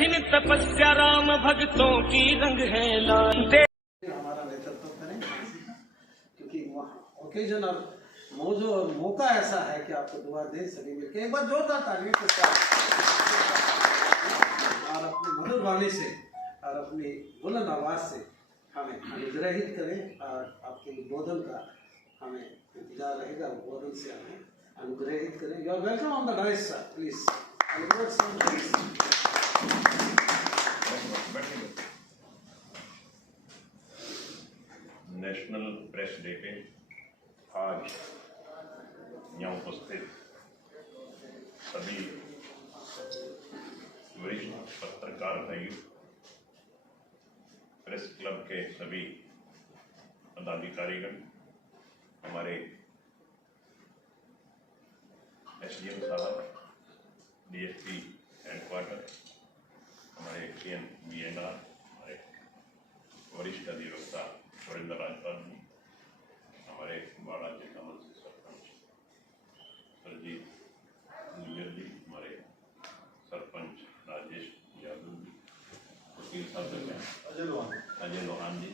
कठिन तपस्या राम भक्तों की रंग है लाल। हमारा नेतृत्व करें क्योंकि ओकेजन और मौजू और मौका ऐसा है कि आपको दुआ दे सभी मिलकर एक बार जोरदार तालियों के साथ और अपनी मधुर वाणी से और अपनी बुलंद आवाज से हमें अनुग्रहित करें और आपके उद्बोधन का हमें इंतजार रहेगा। उद्बोधन से हमें अनुग्रहित करें। You are welcome on the dais sir, please. National press day पे आज यहाँ उपस्थित सभी वरिष्ठ पत्रकार भाइयों, प्रेस क्लब के सभी पदाधिकारीगण, हमारे एसडीएम साहब, डीएसपी हेडक्वार्टर, हमारे पीएन बीएनआर, हमारे वरिष्ठ अधिवक्ता सुरेंद्र राजपाल जी, हमारे बाड़ा के कमल से सरपंच सरजीत निगर जी, हमारे सरपंच राजेश यादव जी, वकील साहब अजय लोहान जी,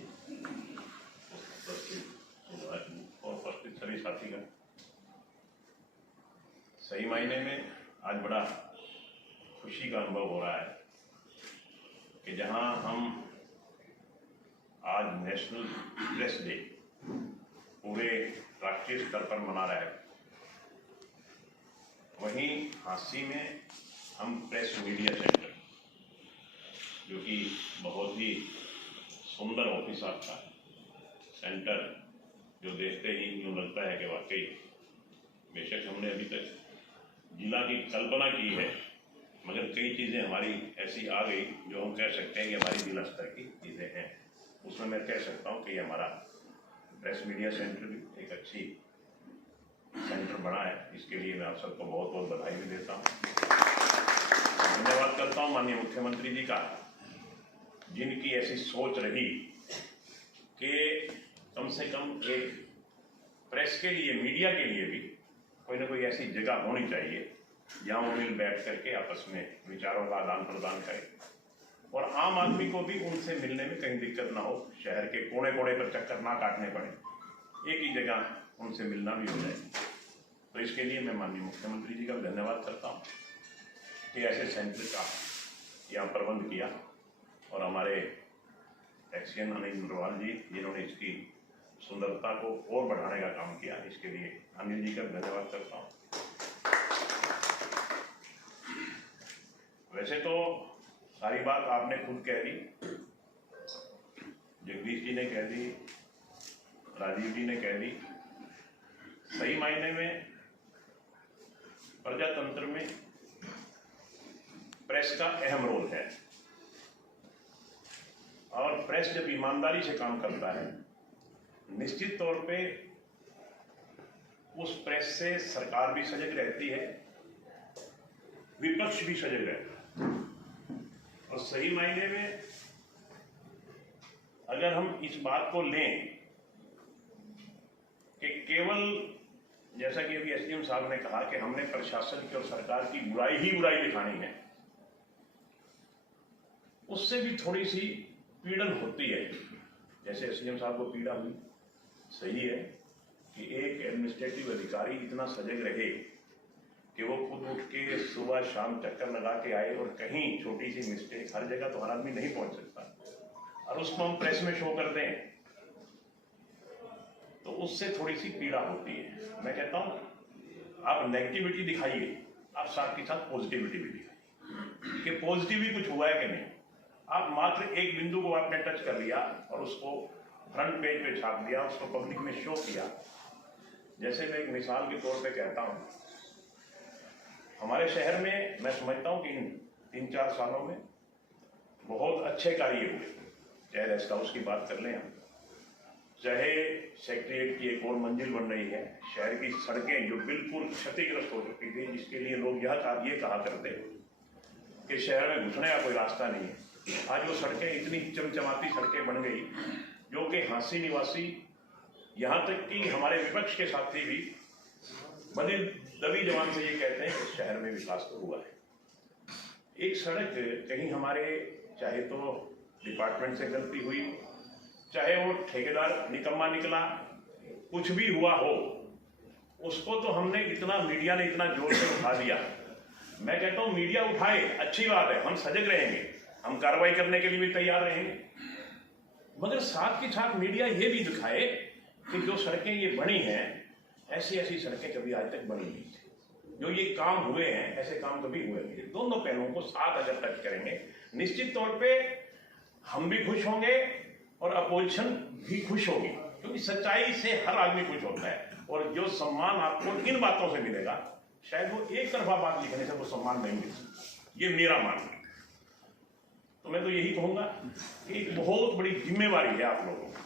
और उपस्थित सभी साथीगण, सही मायने में आज बड़ा खुशी का अनुभव हो रहा है कि जहां हम आज नेशनल प्रेस डे पूरे राष्ट्रीय स्तर पर मना रहे हैं, वहीं हांसी में हम प्रेस मीडिया सेंटर, जो कि बहुत ही सुंदर ऑफिस आपका सेंटर, जो देखते ही यूँ लगता है कि वाकई बेशक हमने अभी तक जिला की कल्पना की है, मगर कई चीज़ें हमारी ऐसी आ गई जो हम कह सकते हैं कि हमारी जिला स्तर की चीज़ें हैं। उसमें मैं कह सकता हूँ कि हमारा प्रेस मीडिया सेंटर भी एक अच्छी सेंटर बना है। इसके लिए मैं आप सबको बहुत बहुत बधाई भी देता हूँ, धन्यवाद करता हूँ माननीय मुख्यमंत्री जी का, जिनकी ऐसी सोच रही कि कम से कम एक प्रेस के लिए, मीडिया के लिए भी कोई ना कोई ऐसी जगह होनी चाहिए जहाँ वो मिल बैठ करके आपस में विचारों का आदान प्रदान करें और आम आदमी को भी उनसे मिलने में कहीं दिक्कत ना हो, शहर के कोने कोने पर चक्कर ना काटने पड़े, एक ही जगह उनसे मिलना भी हो जाए। तो इसके लिए मैं माननीय मुख्यमंत्री जी का धन्यवाद करता हूँ कि ऐसे सेंटर का यहाँ प्रबंध किया, और हमारे एक्सीएन अनिल नरवाल जी, जिन्होंने इसकी सुंदरता को और बढ़ाने का काम किया, इसके लिए अनिल जी का धन्यवाद करता हूँ। वैसे तो सारी बात आपने खुद कह दी, जगदीश जी ने कह दी, राजीव जी ने कह दी। सही मायने में प्रजातंत्र में प्रेस का अहम रोल है, और प्रेस जब ईमानदारी से काम करता है, निश्चित तौर पे उस प्रेस से सरकार भी सजग रहती है, विपक्ष भी सजग रहता है। और सही मायने में अगर हम इस बात को लें कि केवल, जैसा कि अभी एसडीएम साहब ने कहा कि हमने प्रशासन की और सरकार की बुराई ही बुराई दिखानी है, उससे भी थोड़ी सी पीड़न होती है। जैसे एसडीएम साहब को पीड़ा हुई, सही है कि एक एडमिनिस्ट्रेटिव अधिकारी इतना सजग रहे कि वो खुद उठ के सुबह शाम चक्कर लगा के आए, और कहीं छोटी सी मिस्टेक, हर जगह तो हर आदमी नहीं पहुंच सकता, और उसको हम प्रेस में शो कर दें तो उससे थोड़ी सी पीड़ा होती है। मैं कहता हूं आप नेगेटिविटी दिखाइए, आप साथ के साथ पॉजिटिविटी भी दिखाइए कि पॉजिटिव भी कुछ हुआ है कि नहीं। आप मात्र एक बिंदु को आपने टच कर लिया और उसको फ्रंट पेज पे छाप दिया, उसको पब्लिक में शो किया। जैसे मैं एक मिसाल के तौर पे कहता हूं, हमारे शहर में मैं समझता हूं कि इन 3-4 सालों में बहुत अच्छे कार्य हुए, चाहे रेस्ट हाउस की बात कर लें हम, चाहे सेक्रेटरिएट की एक और मंजिल बन रही है, शहर की सड़कें जो बिल्कुल क्षतिग्रस्त हो चुकी थी, जिसके लिए लोग ये कहा करते कि शहर में घुसने का कोई रास्ता नहीं है, आज वो सड़कें इतनी चमचमाती सड़कें बन गई जो कि हांसी निवासी, यहाँ तक कि हमारे विपक्ष के साथी भी बड़ी दबी जबान से ये कहते हैं कि शहर में विकास तो हुआ है। एक सड़क कहीं हमारे चाहे तो डिपार्टमेंट से गलती हुई, चाहे वो ठेकेदार निकम्मा निकला, कुछ भी हुआ हो, उसको तो हमने इतना, मीडिया ने इतना जोर से उठा दिया। मैं कहता हूँ मीडिया उठाए, अच्छी बात है, हम सजग रहेंगे, हम कार्रवाई करने के लिए भी तैयार रहेंगे, मगर साथ के साथ मीडिया ये भी दिखाए कि जो सड़कें ये बनी हैं, ऐसी ऐसी सड़कें कभी आज तक बनी नहीं थी, जो ये काम हुए हैं ऐसे काम कभी हुए नहीं। दोनों पहलुओं को साथ अगर टच करेंगे, निश्चित तौर पे हम भी खुश होंगे और अपोजिशन भी खुश होगी, क्योंकि सच्चाई से हर आदमी खुश होता है। और जो सम्मान आपको इन बातों से मिलेगा, शायद वो एक तरफा बात लिखने से वो सम्मान नहीं मिल सकता, ये मेरा मानना है। तो मैं तो यही कहूंगा कि एक बहुत बड़ी जिम्मेवारी है आप लोगों को,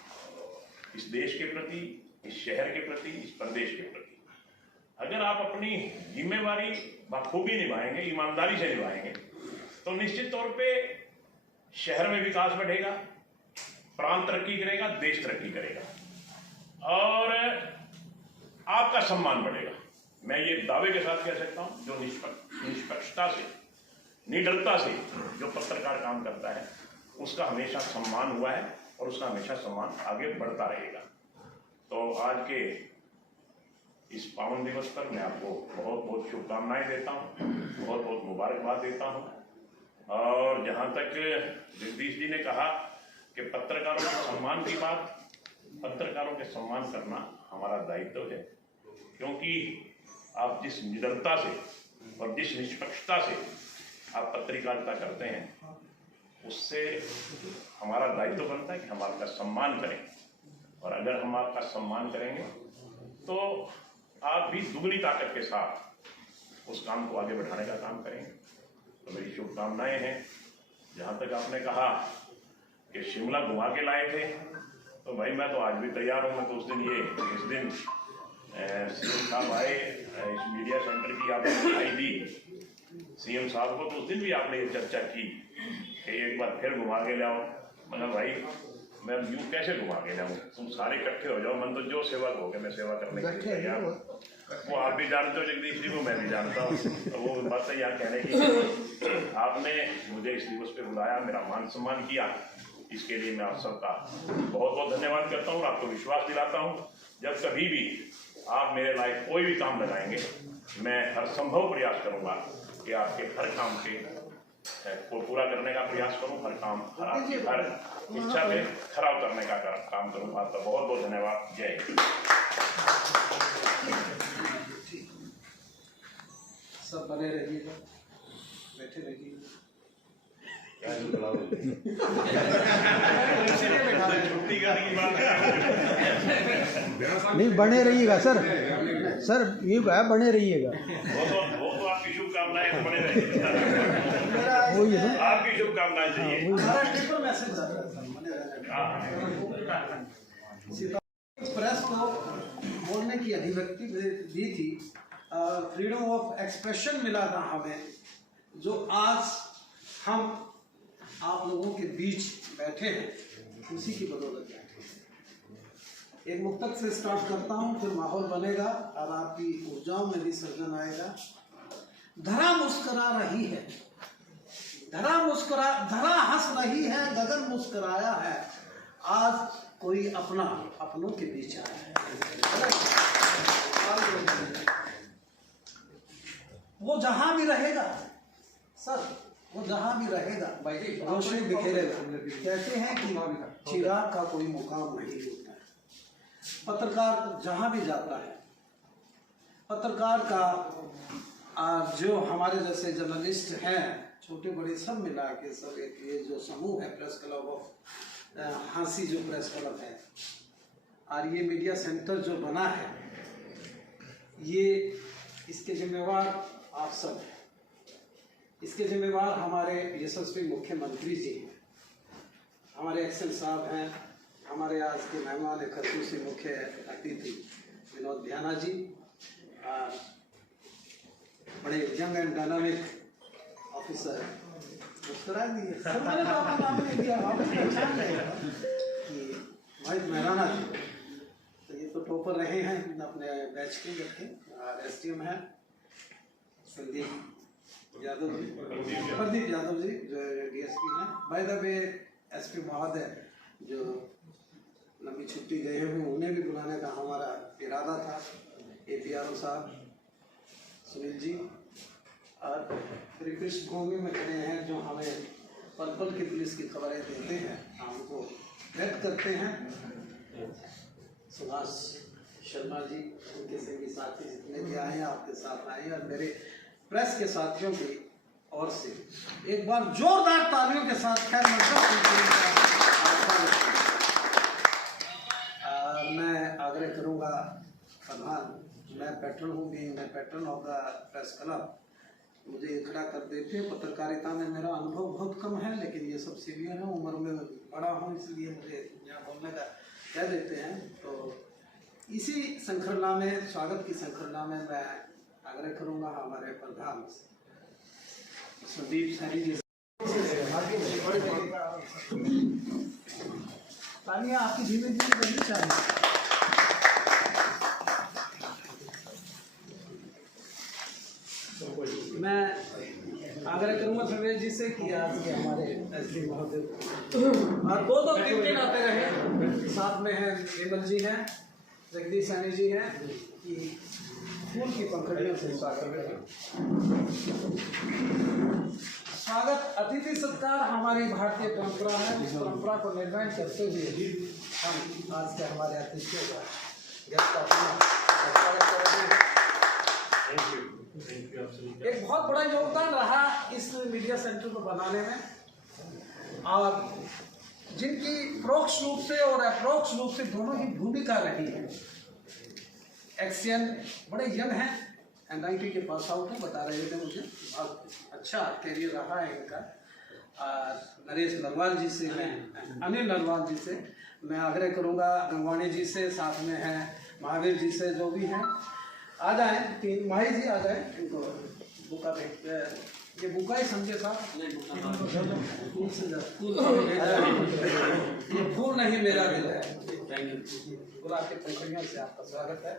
इस देश के प्रति, इस शहर के प्रति, इस प्रदेश के प्रति। अगर आप अपनी जिम्मेवारी बखूबी निभाएंगे, ईमानदारी से निभाएंगे, तो निश्चित तौर पे शहर में विकास बढ़ेगा, प्रांत तरक्की करेगा, देश तरक्की करेगा और आपका सम्मान बढ़ेगा। मैं ये दावे के साथ कह सकता हूं, जो निष्पक्षता से, निडरता से जो पत्रकार काम करता है, उसका हमेशा सम्मान हुआ है और उसका हमेशा सम्मान आगे बढ़ता रहेगा। तो आज के इस पावन दिवस पर मैं आपको बहुत बहुत शुभकामनाएं देता हूं, बहुत बहुत मुबारकबाद देता हूं। और जहां तक जगदीश जी ने कहा कि पत्रकारों के सम्मान की बात, पत्रकारों के सम्मान करना हमारा दायित्व है, क्योंकि आप जिस निडरता से और जिस निष्पक्षता से आप पत्रकारिता करते हैं, उससे हमारा दायित्व बनता है कि हम आपका सम्मान करें। और अगर हम आपका सम्मान करेंगे तो आप भी दुगनी ताकत के साथ उस काम को आगे बढ़ाने का काम करेंगे। तो मेरी शुभकामनाएं हैं। जहाँ तक आपने कहा कि शिमला घुमा के लाए थे, तो भाई मैं तो आज भी तैयार हूँ। मैं तो उस दिन सीएम साहब आए, इस मीडिया सेंटर की आपने बधाई दी सीएम साहब को, तो उस दिन भी आपने ये चर्चा की कि एक बार फिर घुमा के लाओ। मतलब भाई मैं यूँ कैसे घुमा के लाऊँ, तुम सारे इकट्ठे हो जाओ, मन तो जो सेवक हो गए मैं सेवा करने के लिए तैयार हूँ। वो आप भी जानते हो जगदीश जी को, मैं भी जानता हूँ। तो वो बात है यहाँ कहने की, आपने मुझे इस दिवस पे बुलाया, मेरा मान सम्मान किया, इसके लिए मैं आप सबका बहुत बहुत धन्यवाद करता हूँ। आपको विश्वास दिलाता हूँ, जब कभी भी आप मेरे लायक कोई भी काम लगाएंगे, मैं हर संभव प्रयास करूंगा कि आपके हर काम को पूरा करने का प्रयास करूं, हर काम, आपकी हर इच्छा पे खरा उतरने का काम करूं। आपका बहुत बहुत धन्यवाद। जय हिंद। सब बने रहिएगा, बैठे रहिए। नहीं, बने रहिएगा सर, सर ये कहा बने रहिएगा। वो तो आपकी शुभकामनाएं, बने रहिएगा, वही है आपकी शुभकामनाएं चाहिए। प्रेस को बोलने की अभिव्यक्ति दी थी, फ्रीडम ऑफ एक्सप्रेशन मिला था हमें, जो आज हम आप लोगों के बीच बैठे हैं, उसी की बदौलत बैठे हैं। एक मुक्तक से स्टार्ट करता हूँ, फिर माहौल बनेगा और आपकी ऊर्जाओं में भी सर्जन आएगा। धरा मुस्कुरा रही है, धरा हंस रही है, गगन मुस्कुराया है, आज कोई अपना अपनों के बीच आया है। वो जहां भी रहेगा सर, वो जहां भी रहेगा रोशनी बिखेरेगा। कहते हैं कि चिराग का कोई मुकाम नहीं होता है। पत्रकार जहां भी जाता है, पत्रकार का जो हमारे जैसे जर्नलिस्ट हैं, छोटे बड़े सब मिला के सब एक ये जो समूह है, प्रेस क्लब ऑफ हांसी जो प्रेस क्लब है, और ये मीडिया सेंटर जो बना है, ये इसके जिम्मेवार आप सब हैं। इसके जिम्मेवार हमारे यशस्वी मुख्यमंत्री जी हैं, हमारे एक्सेल साहब हैं, हमारे आज के मेहमान खसूसी मुख्य अतिथि विनोद ध्याना जी, बड़े यंग एंड डायनामिक ऑफिसर मुस्कुरा दिए सर, मैंने तो अपना नाम नहीं दिया, आप पहचान रहे कि भाई महराना जी, तो ये तो टॉपर रहे हैं अपने बैच के, रखे SDM हैं संदीप यादव जी, प्रदीप यादव जी जो DSP हैं। बाय द वे SP महोदय जो लंबी छुट्टी गए हैं उन्हें भी बुलाने का हमारा इरादा था। APRO साहब सुनील जी और पृष्ठभूमि में खड़े हैं जो हमें पल पल की पुलिस की खबरें देते हैं, हमको व्यक्त करते हैं। सुभाष शर्मा जी, उनके सभी साथी जितने भी आए हैं आपके साथ आए, और मेरे प्रेस के साथियों की ओर से एक बार जोरदार तालियों के साथ खैर मैं आग्रह करूंगा प्रधान, मैं पैटर्न हूँ भी, मैं pattern of the press club, मुझे खड़ा कर देते हैं। पत्रकारिता में मेरा अनुभव बहुत कम है, लेकिन ये सब सीनियर है, उम्र में बड़ा हूँ, इसलिए मुझे यहाँ बोलने का कह देते हैं। तो इसी श्रृंखला में, स्वागत की श्रृंखला में मैं आग्रह करूँगा हमारे प्रधान संदीप सैनी जी। तालियां आपकी धीमे धीमे बजनी चाहिए। मैं आग्रह करूंगा सर्वेश जी से कि आज के हमारे SP महोदय और दो दिन के नाते रहे, साथ में हैं विमल जी हैं, जगदीश सैनी जी हैं, कि फूल की पंखुड़ियों से स्वागत करें। स्वागत अतिथि सत्कार हमारी भारतीय परंपरा है। इस परंपरा को निर्वहन करते हुए हम आज के हमारे अतिथियों का गेस्ट का स्वागत करेंगे। एक बहुत बड़ा योगदान रहा इस मीडिया सेंटर को बनाने में, और जिनकी परोक्ष रूप से और अप्रोक्ष रूप से दोनों ही भूमिका रही है। एक्सियन बड़े यंग हैं, NIT के पास आउट हैं, बता रहे थे मुझे, बहुत अच्छा कैरियर रहा है इनका। और नरेश नरवाल जी से मैं, अनिल नरवाल जी से मैं आग्रह करूंगा, गंगवाणी जी से, साथ में हैं महावीर जी से, जो भी हैं आ जाए। तीन माही जी आ जाए, इनको बुका देखते, ये बुका ही समझे साहब, ये फूल नहीं मेरा दिल है। गुलाब के पंखुड़ियों से आपका स्वागत है।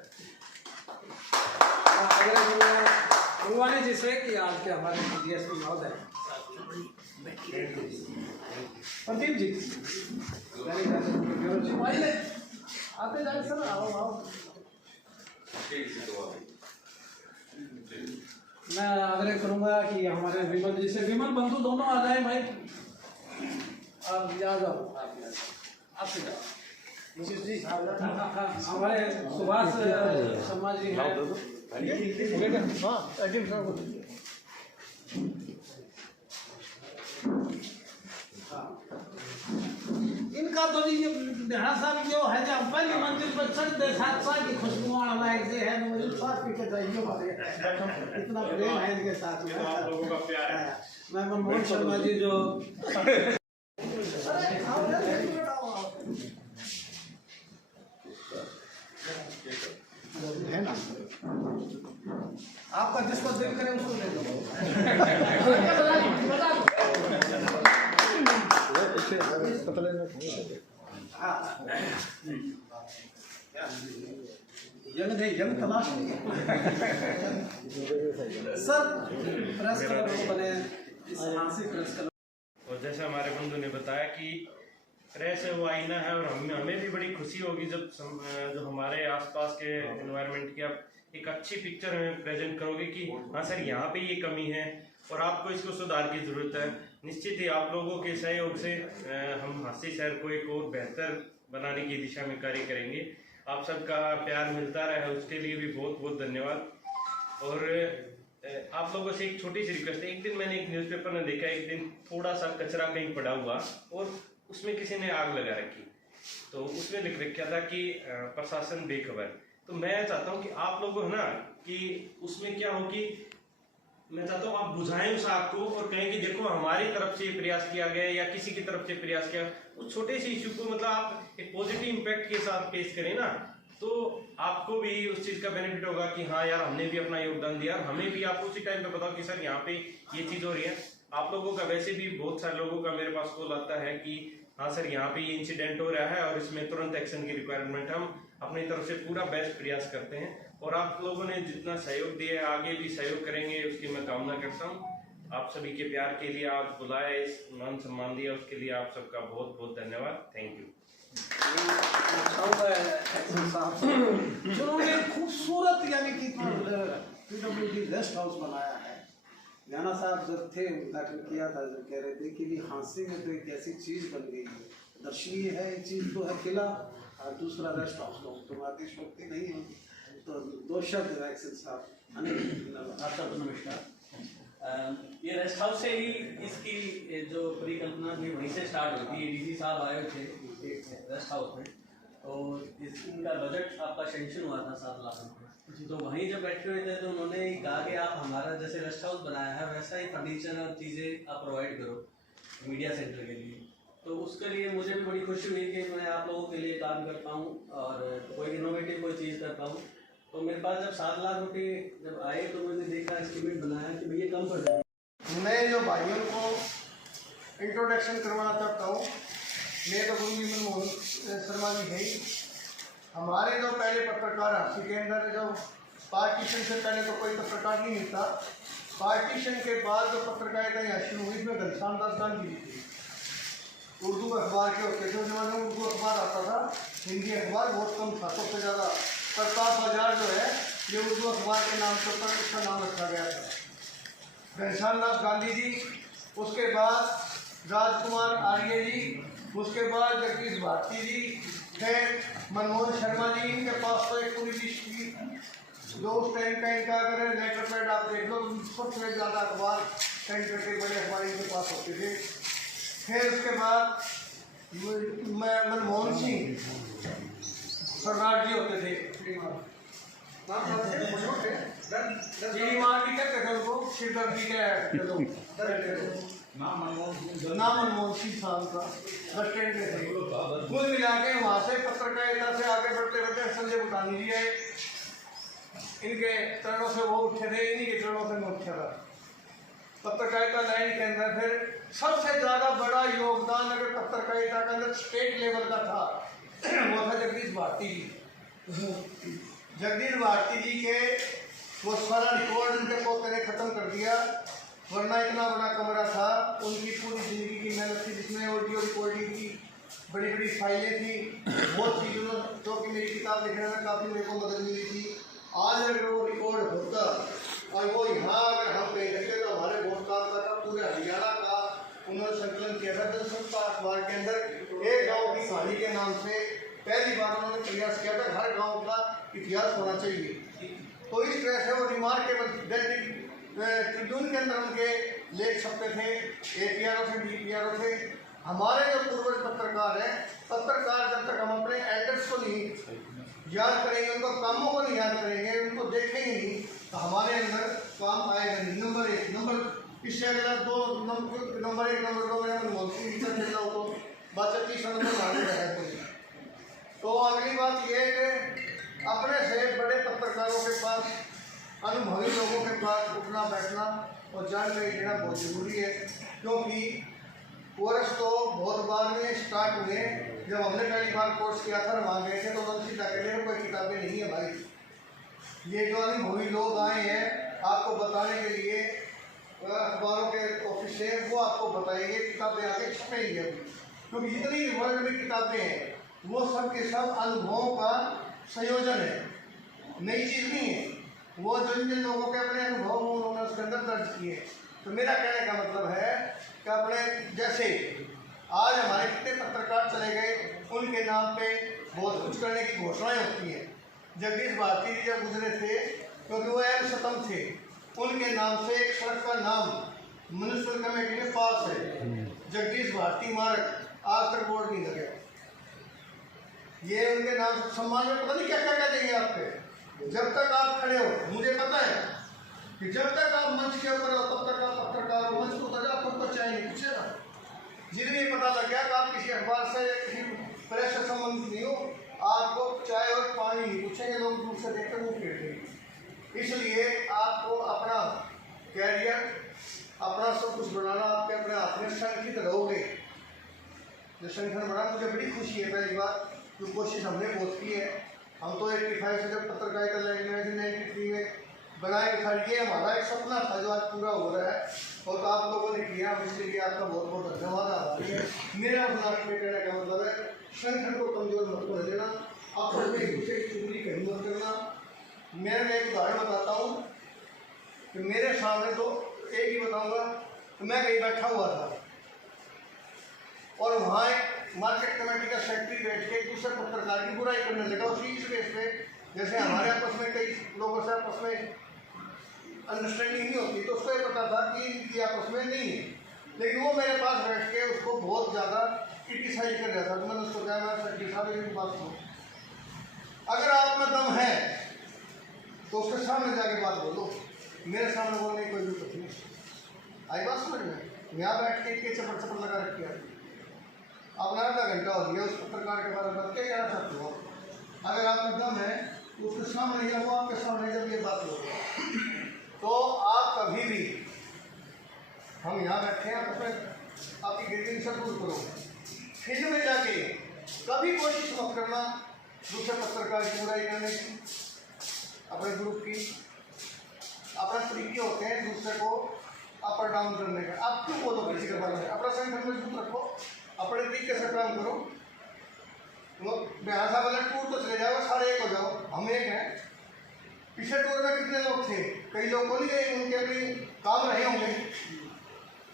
गंगवाणी जी से कि आज के हमारे DSP महोदय प्रदीप जी, आते जाए सर, आओ आओ। मैं आग्रह करूंगा कि हमारे विमल जी से, विमल बंधु दोनों आ जाए भाई, आप जा जाओ, आपसे जाओ। जी हमारे सुभाष शर्मा जी हैं। इनका तो ये यहाँ साहब जो है, जब पहली मंजिल पर चढ़ दे साथ की खुशबू लायक से है, मुझे साथ पी के चाहिए हमारे, इतना प्रेम है इनके साथ में। आप लोगों का प्यार है। मैं मनमोहन शर्मा जी जो है ना, आपका जिसको दिल करे उसको ले लो। यंग नहीं, यंग तलाश नहीं सर। प्रेस क्लब बने, प्रेस क्लब, और जैसे हमारे बंधु ने बताया कि प्रेस है वो आईना है, और हमें भी बड़ी खुशी होगी जब जो हमारे आसपास के एनवायरनमेंट की आप एक अच्छी पिक्चर हमें प्रेजेंट करोगे कि हाँ सर यहाँ पे ये कमी है और आपको इसको सुधार की ज़रूरत है। निश्चित ही आप लोगों के सहयोग से हम हांसी शहर को एक और बेहतर बनाने की दिशा में कार्य करेंगे। आप सबका प्यार मिलता रहा है, उसके लिए भी बहुत बहुत धन्यवाद। और आप लोगों से एक छोटी सी रिक्वेस्ट है, एक दिन मैंने एक न्यूज़पेपर में देखा, एक दिन थोड़ा सा कचरा कहीं पड़ा हुआ और उसमें किसी ने आग लगा रखी, तो उसमें लिख रखा था कि प्रशासन बेखबर। तो मैं चाहता हूँ कि आप लोगों है ना कि उसमें क्या हो कि मैं चाहता हूँ आप बुझाएं उस आग को और कहें कि देखो हमारी तरफ से प्रयास किया गया या किसी की तरफ से प्रयास किया, उस छोटे से इशू को मतलब आप एक पॉजिटिव इम्पैक्ट के साथ पेश करें ना, तो आपको भी उस चीज का बेनिफिट होगा कि हाँ यार हमने भी अपना योगदान दिया। हमें भी आप उसी टाइम पे बताओ कि सर यहाँ पे ये चीज हो रही है। आप लोगों का वैसे भी बहुत सारे लोगों का मेरे पास कॉल आता है कि हाँ सर यहाँ पे ये इंसिडेंट हो रहा है और इसमें तुरंत एक्शन की रिक्वायरमेंट, हम अपनी तरफ से पूरा बेस्ट प्रयास करते हैं और आप लोगों ने जितना सहयोग दिया है आगे भी सहयोग करेंगे उसकी मैं कामना करता हूँ। आप सभी के प्यार के लिए आप बुलाए, इस मान सम्मान दिया, उसके लिए आप सबका बहुत बहुत धन्यवाद। Thank you. जिन्होंने खूबसूरत यानी कि PWD रेस्ट हाउस बनाया है। गाना साहब जब थे उद्घाटन किया था, जब कह रहे थे कि भी हांसी में तो एक ऐसी चीज़ बन गई है, दर्शनीय है ये चीज़, तो है किला और दूसरा रेस्ट हाउस, लोग तो आतिशबाजी नहीं होगी। तो दो शब्द एक्शन साहब। आप सबको नमस्कार। ये रेस्ट हाउस से ही इसकी जो परिकल्पना थी वहीं से स्टार्ट हुई थी। ADC साहब आए थे एक रेस्ट हाउस में, तो इनका बजट आपका सेंक्शन हुआ था 7 लाख रुपये। तो वहीं जब बैठे हुए थे तो उन्होंने कहा कि आप हमारा जैसे रेस्ट हाउस बनाया है वैसा ही फर्नीचर और चीज़ें आप प्रोवाइड करो मीडिया सेंटर के लिए। तो उसके लिए मुझे भी बड़ी खुशी हुई कि मैं आप लोगों के लिए काम कर पाऊँ और कोई इनोवेटिव कोई चीज़ कर पाऊँ। तो मेरे पास जब 7 लाख रुपये जब आए तो मैंने देखा, एस्टिमेट बनाया कि भैया कम पड़ जाए। मैं जो भाइयों को इंट्रोडक्शन करवाना चाहता हूँ, मैं तो गुरु मनमोहन शर्मा जी है। हमारे जो पहले पत्रकार हादसे के अंदर जो पार्टीशन से पहले तो कोई पत्रकार नहीं मिलता, पार्टीशन के बाद जो पत्रकारिता यहाँ शुरू हुई इसमें घनश्याम दास गांधी जी थी। उर्दू अखबार के होते थे, जमाने में उर्दू अखबार आता था, हिंदी अखबार बहुत कम था। सबसे ज़्यादा प्रताप बाजार जो है ये उर्दू अखबार के नाम से ऊपर उसका नाम रखा गया था। घनश्याम दास गांधी जी, उसके बाद राजकुमार आर्य जी, उसके बाद जगदीश भारती जी, फिर मनमोहन शर्मा जी। इनके पास तो एक पूरी लिस्ट की जो उस टाइम का इनका अगर लेटर पैड आप देख लो, सबसे ज़्यादा अखबार सेंटर के बड़े अखबार इनके पास होते थे। फिर उसके बाद मनमोहन सिंह सरदार जी होते थे, कहते थे उनको, सिरदर्दी के नाम मनमोहन सिंह साहब का बस स्टैंड में थे। कुल मिला के वहाँ से पत्रकारिता से आगे बढ़ते बढ़ते संजय भूटानी जी आए, इनके चरणों से वो उठे थे, इन्हीं के चरणों से मैं उठा था पत्रकारिता लाइन के अंदर। फिर सबसे ज़्यादा बड़ा योगदान अगर पत्रकारिता के अंदर स्टेट लेवल का था वो था जगदीश भारती जी। जगदीश भारती जी के वो सारा रिकॉर्ड उनके पोते ने ख़त्म कर दिया, वरना इतना बड़ा कमरा था। उनकी पूरी ज़िंदगी की मेहनत थी, जिसमें ऑडियो रिकॉर्डिंग की बड़ी बड़ी फाइलें थी, बहुत चीज़ों जो कि मेरी किताब लिखने में काफ़ी मेरे को मदद मिली थी। आज अगर वो रिकॉर्ड होता और वो यहाँ अगर हम कहीं रखते तो हमारे बहुत काम का था, पूरे हरियाणा का उन्होंने संकलन किया था। जनसंस्था अखबार के अंदर एक गाँव की कहानी के नाम से पहली बार उन्होंने प्रयास किया था, हर गाँव का इतिहास होना चाहिए। तो इस तरह से वो रिमार्केबल दैनिक ट्रिब्यून के अंदर उनके लेख छपते थे, APRO से DPRO से। हमारे जो पूर्वज पत्रकार हैं, पत्रकार जब तक हम अपने एल्डर्स को नहीं याद करेंगे, उनको कामों को नहीं याद करेंगे, उनको देखेंगे नहीं, तो हमारे अंदर काम आएगा नहीं। नंबर 1 नंबर इससे अगला 2 नंबर 1 नंबर 2 में मनमोहन सिंह चल रहा हो तो बात 30 नंबर आगे रहेगा कोई। तो अगली बात यह है कि अपने से बड़े पत्रकारों के पास, अनुभवी लोगों के पास उठना बैठना और जानकारी देना बहुत ज़रूरी है, क्योंकि कोर्स तो बहुत बाद में स्टार्ट हुए। जब हमने पहली बार कोर्स किया था वहाँ गए थे तो उन्होंने सीधा कहते कोई किताबें नहीं है भाई। ये जो अनुभवी लोग आए हैं आपको बताने के लिए अखबारों के ऑफिस से, वो आपको बताएंगे, किताबें आके छपेंगी अभी, क्योंकि जितनी वर्ल्ड में किताबें हैं वो सब के सब अनुभवों का संयोजन है, नई चीज़ नहीं है। वो जिन जिन लोगों के अपने अनुभव उन्होंने उसके अंदर दर्ज किए। तो मेरा कहने का मतलब है कि अपने जैसे आज हमारे कितने पत्रकार चले गए, उनके नाम पे बहुत कुछ करने की घोषणाएं होती हैं। जगदीश भारती जी जब गुजरे थे, क्योंकि वो एम सतम थे, उनके नाम से एक सड़क का नाम म्यूनिसिपल कमेटी में पास है, जगदीश भारती मार्ग, आज तक बोर्ड नहीं लगे। ये उनके नाम से सम्मान में पता नहीं क्या क्या देंगे आपके। जब तक आप खड़े हो, मुझे पता है कि जब तक आप मंच के ऊपर हो तब तक आप पत्रकार हो, मंच को उतर आपको तो चाय नहीं पूछेगा। जिन्हें ये पता लग गया कि आप किसी अखबार से किसी प्रेस से संबंधित नहीं हो, आपको चाय और पानी नहीं पूछेंगे, लोग दूर से देखकर मुँह फेर देंगे। इसलिए आपको अपना कैरियर, अपना सब कुछ बनाना आपके अपने हाथ में, संगठित रहोगे। जो संगठन बना, मुझे बड़ी खुशी है। पहली बार जो कोशिश हमने बहुत की है, हम तो 85 से जब पत्रकारिता लाइन में 93 में बनाए था। ये हमारा एक सपना था जो आज पूरा हो रहा है और तो आप लोगों ने किया, इसके लिए आपका बहुत बहुत धन्यवाद आभारी है। मेरा लास्ट में कहने का मतलब है संगठन को कमजोर मत कर देना, आप में एक दूसरे की चुगली कहीं मत करना। मैं एक उदाहरण बताता हूँ कि मेरे सामने तो एक ही बताऊँगा कि मैं कहीं बैठा हुआ था और वहाँ एक मार्केट कमेटी का सेक्रेटरी बैठ के एक दूसरे पत्रकार की बुराई करने लगा उसी इस बेस पे। जैसे हमारे आपस में कई लोगों से आपस में अंडरस्टैंडिंग नहीं होती तो उसको ये पता था कि इनकी आपस में नहीं है, लेकिन वो मेरे पास बैठ के उसको बहुत ज़्यादा क्रिटिसाइज कर रहा था। तो मैंने उसको कहा मैं सेक्रेटरी साहब की बात सुनो, अगर आप में दम है तो उसके सामने जाके बात बोलो, मेरे सामने बोलने की कोई जरूरत नहीं। आई बात समझ में? यहाँ बैठ के इनके चपड़ चपड़ लगा रखी है। आपने आधा घंटा हो गया उस पत्रकार के बारे में क्या कहना चाहते हो? अगर आप में दम है तो उसके सामने या वो आपके सामने जब ये बात हो तो आप कभी भी, हम यहाँ बैठे हैं तो फिर आपकी गिरगिरी से दूर करो। फील्ड में जाके कभी कोशिश मत करना दूसरे पत्रकार की बुराई करने की, अपने ग्रुप की। अपने तरीके होते हैं दूसरे को अप और डाउन करने का। आप क्यों बोलो किसी के बारे में? अपना संगठन मजबूत रखो, अपने तरीके से काम करो। बिहार साहब वाले टूर तो चले जाओ, सारे एक हो जाओ, हम एक हैं। पिछले टूर में कितने लोग थे? कई लोग को नहीं गए, उनके अपने काम रहे होंगे।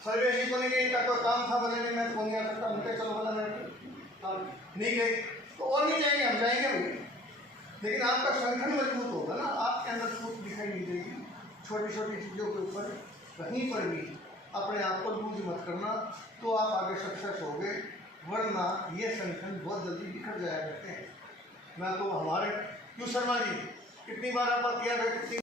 सर्वेश को नहीं गई, का कोई काम था, बोले नहीं मैं फोन नहीं आ सकता, उनके चलो बोला मैं नहीं गए तो और नहीं जाएंगे, हम जाएंगे भाई। लेकिन आपका संगठन मजबूत होगा ना, आपके अंदर छूट दिखाई नहीं देगी। छोटी छोटी चीज़ों के ऊपर कहीं पर भी अपने आप को लूज मत करना, तो आप आगे सक्सेस होगे, वरना ये संगठन बहुत जल्दी बिखर जाया करते हैं। मैं तो हमारे क्यों शर्मा जी कितनी बार आप किया है, कितनी